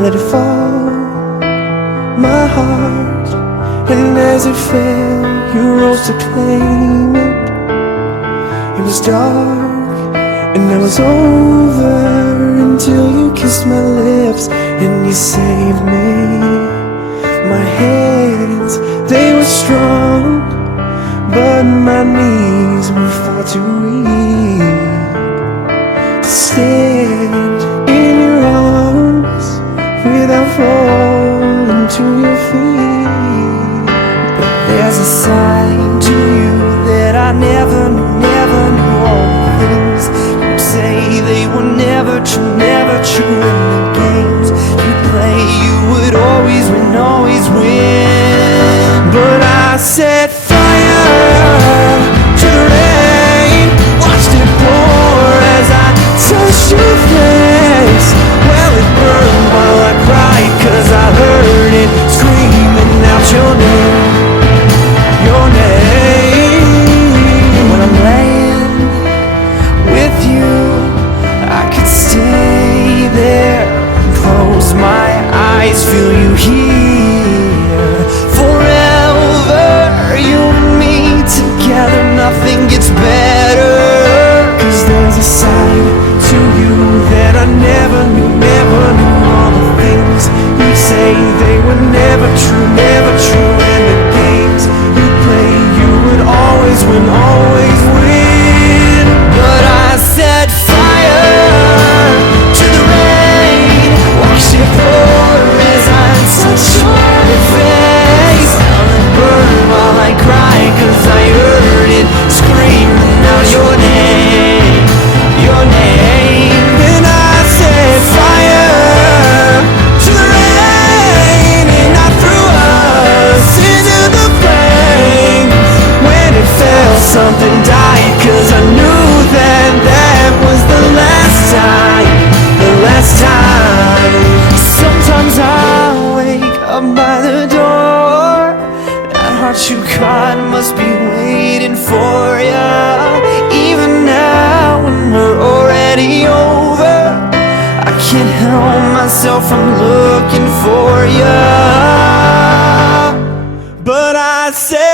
let it fall, my heart. And as it fell, you rose to claim it. It was dark, and I was over until you kissed my lips and you saved me. My hands, they were strong, but my knees were far too weak to stand in your arms without falling to your feet. But there's a side to you that I never knew. All the things you'd say, they were never true in the games you play. You would always win. But I set fire to the rain, watched it pour as I touched your face. Well, it burned while I cried, 'cause I heard it screaming out your name, your name. When I'm laying with you, I could stay there and close my eyes, feel you here forever. You and me together, nothing gets better. 'Cause there's a side to you that I never knew. All the things you say, they were never true in the games you play. You would always win. But I set fire to the rain, watched it pour as I touched your face. I'll let burn while I cry, 'cause I heard it screaming out your name, your name. And I set fire to the rain, and I threw us into the flames. When it fell, something died, 'cause I knew that was the last time. Sometimes I wake up by the door, that heart you caught must be waiting for ya. Even now when we're already over, I can't help myself from looking for ya. But I say